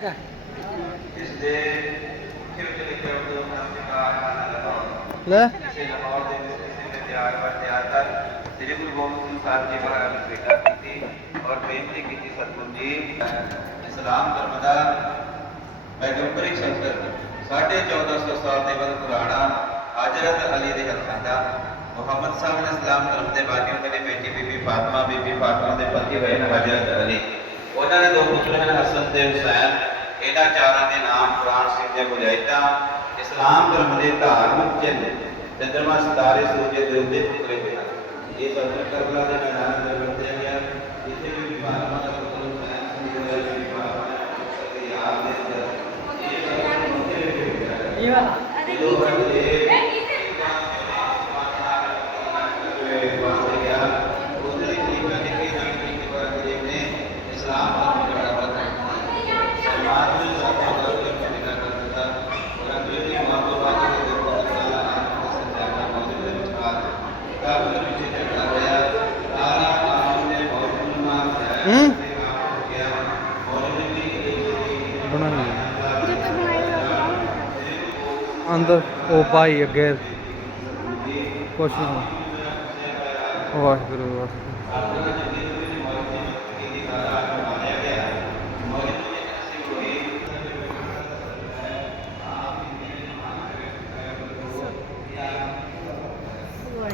ਇਸ ਦੇ ਮੁਖੀ ਵਿੱਚ ਲਿਖਿਆ ਹੋਇਆ ਨਮਸਕਾਰ ਨਾ ਲੈ। ਕਿਸੇ ਲਾਹੌਰ ਦੇ ਵਿੱਚ ਕਿਸੇ ਨੇ ਤਿਆਰ ਵਰ ਤਿਆਰ ਕਰ ਸ੍ਰੀ ਗੁਰੂ ਗੋਬਿੰਦ ਸਿੰਘ ਸਾਹਿਬ ਜੀ ਮਹਾਰਾਜ ਨੂੰ ਕੀਤੀ ਔਰ ਬੇਨਤੀ ਕੀਤੀ ਸਤਿਗੁਰੂ ਜੀ ਇਸਲਾਮ ਧਰਮ ਦਾ ਪੈਗੰਬਰੀ ਸੰਸਰ ਸਾਢੇ 1400 ਸਾਲ ਦੇ ਵੱਧ ਪੁਰਾਣਾ ਹਜ਼ਰਤ ਅਲੀ ਦੇ ਹੱਥਾਂ ਦਾ ਮੁਹੰਮਦ ਸਾਹਿਬ ਨੇ ਇਸਲਾਮ ਧਰਮ ਦੇ ਬਾਕੀ ਉਹਨਾਂ ਬੇਟੀ ਬੀਬੀ ਫਾਤਮਾ ਬੀਬੀ ਫਾਤਮਾ ਦੇ ਪਤੀ ਹੋਏ ਨੇ ਹਜ਼ਰਤ ਅਲੀ ਉਹਨਾਂ ਦੇ ਦੋ ਪੁੱਤਰ ਹਨ। ਹਸਨ ਤੇ ਹੁਸੈਨ ਇਹਨਾਂ ਚਾਰਾਂ ਦੇ ਨਾਮ ਕੁਰਾਨ ਸਿੰਘ ਦੀਆਂ ਗੁਜਾਇਤਾਂ ਇਸਲਾਮ ਧਰਮ ਦੇ ਧਾਰਮਿਕ ਚਿੰਨ੍ਹ ਚੰਦਰਮਾ ਸਿਤਾਰੇ ਸੂਰਜ ਦੇ ਉੱਤੇ ਟੁਕੜੇ ਹੋਏ ਹਨ ਇਹ ਸਭ ਕਰਬਲਾ ਦੇ ਮੈਦਾਨ ਦੇ ਵਰਤਿਆ ਗਿਆ ਇੱਥੇ ਵੀ ਫਾਤਮਾ ਦਾ ਪੁੱਤਰ ਹੁਸੈਨ ਸਿੰਘ ਦੀ ਹੋਇਆ ਬੀਬੀ ਫਾਤਮਾ ਦੇ ਯਾਦ ਦੇ ਅੰਦਰ ਇਹ ਸਭ ਉੱਥੇ ਹੋਇਆ ਇਹ ਵਾਲਾ ਜਦੋਂ ਵੱਡੇ ਹੂੰ ਬਣਾ ਲਈ ਅੰਦਰ ਉਹ ਭਾਈ ਅੱਗੇ ਕੁਛ ਨਹੀਂ ਵਾਹਿਗੁਰੂ ਵਾਹਿਗੁਰੂ।